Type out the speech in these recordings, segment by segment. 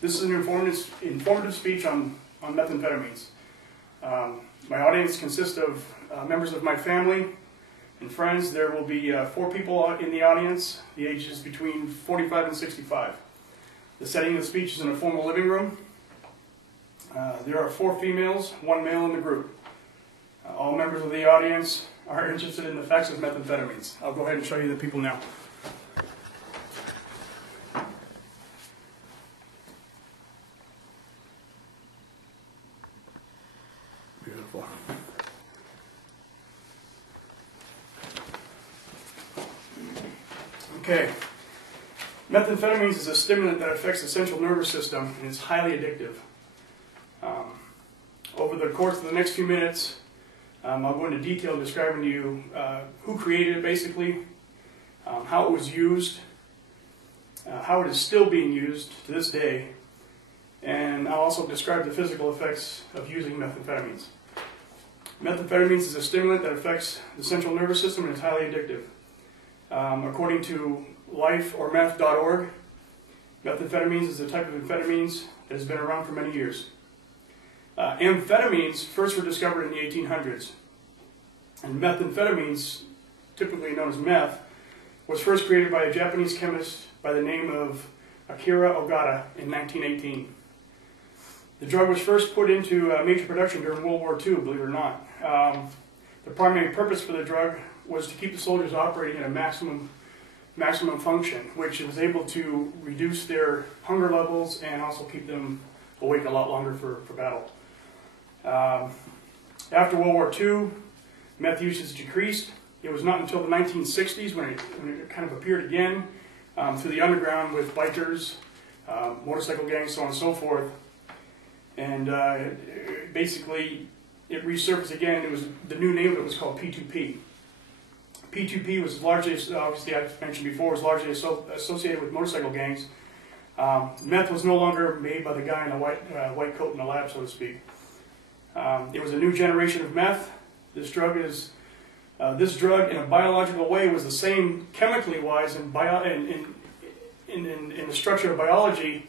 This is an informative speech on methamphetamines. My audience consists of members of my family and friends. There will be 4 people in the audience, the ages between 45 and 65. The setting of the speech is in a formal living room. There are 4 females, 1 male in the group. All members of the audience are interested in the effects of methamphetamines. I'll go ahead and show you the people now. Beautiful. Okay. Methamphetamines is a stimulant that affects the central nervous system, and it's highly addictive. Over the course of the next few minutes, I'll go into detail describing to you who created it, basically, how it was used, how it is still being used to this day, and I'll also describe the physical effects of using methamphetamines. Methamphetamines is a stimulant that affects the central nervous system and is highly addictive. According to lifeormeth.org, methamphetamines is a type of amphetamines that has been around for many years. Amphetamines first were discovered in the 1800s, and methamphetamines, typically known as meth, was first created by a Japanese chemist by the name of Akira Ogata in 1918. The drug was first put into major production during World War II, believe it or not. The primary purpose for the drug was to keep the soldiers operating at a maximum function, which was able to reduce their hunger levels and also keep them awake a lot longer for battle. After World War II, meth usage decreased. It was not until the 1960s when it kind of appeared again through the underground with bikers, motorcycle gangs, so on and so forth. And basically, it resurfaced again. It was the new name of it was called P2P. P2P was largely, obviously I mentioned before, was largely associated with motorcycle gangs. Meth was no longer made by the guy in a white coat in the lab, so to speak. It was a new generation of meth. This drug in a biological way was the same chemically wise in the structure of biology,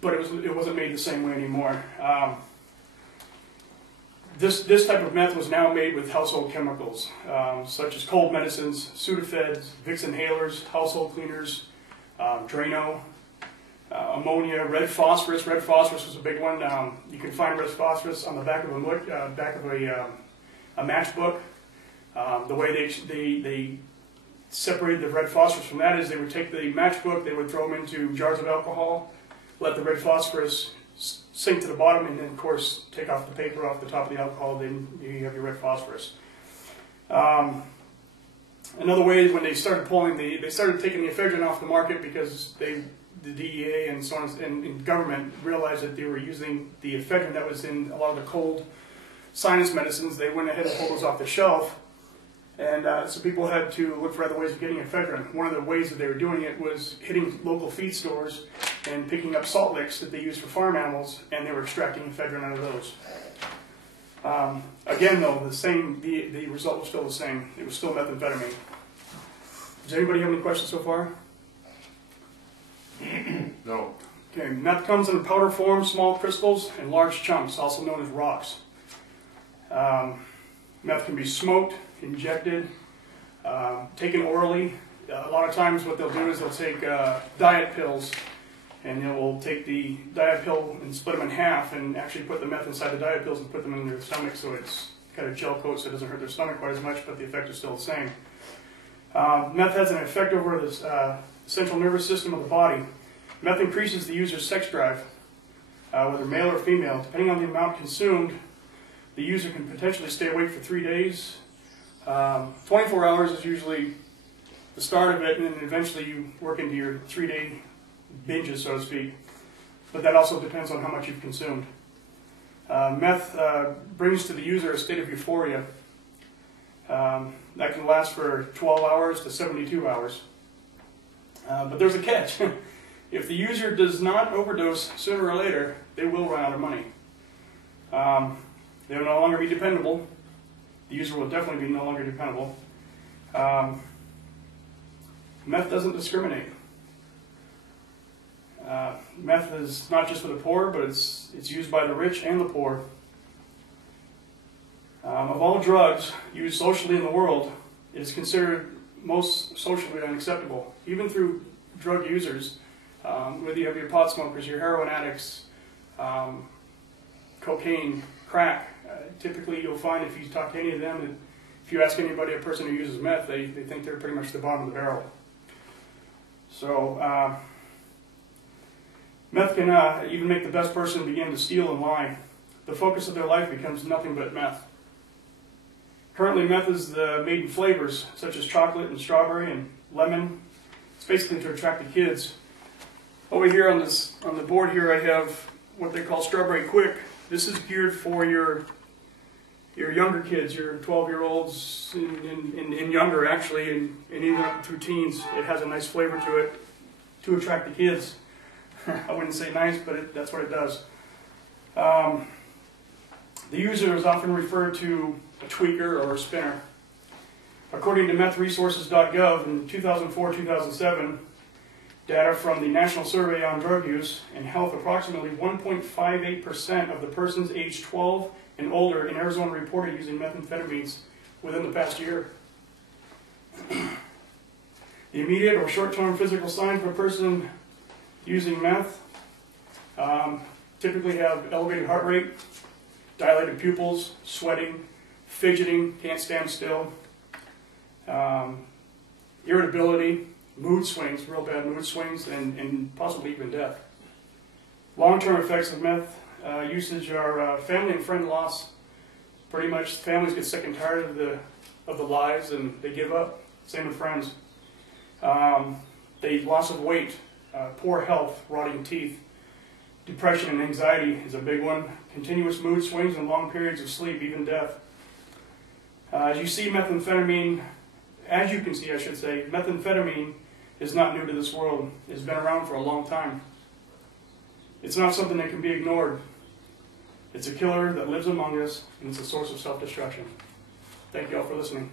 but it wasn't made the same way anymore. This type of meth was now made with household chemicals, such as cold medicines, Sudafeds, Vicks inhalers, household cleaners, Drano, ammonia, red phosphorus. Red phosphorus was a big one. You can find red phosphorus on the back of a matchbook. The way they separated the red phosphorus from that is they would take the matchbook, they would throw them into jars of alcohol, let the red phosphorus sink to the bottom, and then, of course, take off the paper off the top of the alcohol, then you have your red phosphorus. Another way is when they started taking the ephedrine off the market because the DEA and so on and government realized that they were using the ephedrine that was in a lot of the cold sinus medicines. They went ahead and pulled those off the shelf, and so people had to look for other ways of getting ephedrine. One of the ways that they were doing it was hitting local feed stores and picking up salt licks that they used for farm animals, and they were extracting ephedrine out of those. Again, though, the result was still the same. It was still methamphetamine. Does anybody have any questions so far? No. Okay, meth comes in powder form, small crystals, and large chunks, also known as rocks. Meth can be smoked, injected, taken orally. A lot of times what they'll do is they'll take diet pills, and they will take the diet pill and split them in half and actually put the meth inside the diet pills and put them in their stomach, so it's got a gel coat so it doesn't hurt their stomach quite as much, but the effect is still the same. Meth has an effect over the central nervous system of the body. Meth increases the user's sex drive, whether male or female. Depending on the amount consumed, the user can potentially stay awake for 3 days. 24 hours is usually the start of it, and then eventually you work into your 3-day binges, so to speak. But that also depends on how much you've consumed. Meth brings to the user a state of euphoria. That can last for 12 hours to 72 hours. But there's a catch. If the user does not overdose sooner or later, they will run out of money. They will no longer be dependable. The user will definitely be no longer dependable. Meth doesn't discriminate. Meth Meth is not just for the poor, but it's used by the rich and the poor. Of all drugs used socially in the world, it is considered most socially unacceptable, even through drug users, whether you have your pot smokers, your heroin addicts, cocaine, crack. Typically you'll find if you talk to any of them, if you ask anybody, a person who uses meth, they think they're pretty much the bottom of the barrel. So meth can even make the best person begin to steal and lie. The focus of their life becomes nothing but meth. Currently, meth is made in flavors such as chocolate and strawberry and lemon. It's basically to attract the kids. Over here on the board here, I have what they call Strawberry Quick. This is geared for your younger kids, your 12-year-olds and younger, actually, and even up through teens. It has a nice flavor to it to attract the kids. I wouldn't say nice, but that's what it does. The user is often referred to a tweaker or a spinner. According to methresources.gov in 2004-2007, data from the National Survey on Drug Use and Health, approximately 1.58% of the persons aged 12 and older in Arizona reported using methamphetamines within the past year. The immediate or short-term physical signs of a person using meth typically have elevated heart rate, dilated pupils, sweating, fidgeting, can't stand still, irritability, mood swings, real bad mood swings, and possibly even death. Long-term effects of meth usage are family and friend loss. Pretty much families get sick and tired of the lies and they give up. Same with friends. The loss of weight, poor health, rotting teeth, depression and anxiety is a big one. Continuous mood swings and long periods of sleep, even death. As you can see, methamphetamine is not new to this world. It's been around for a long time. It's not something that can be ignored. It's a killer that lives among us, and it's a source of self-destruction. Thank you all for listening.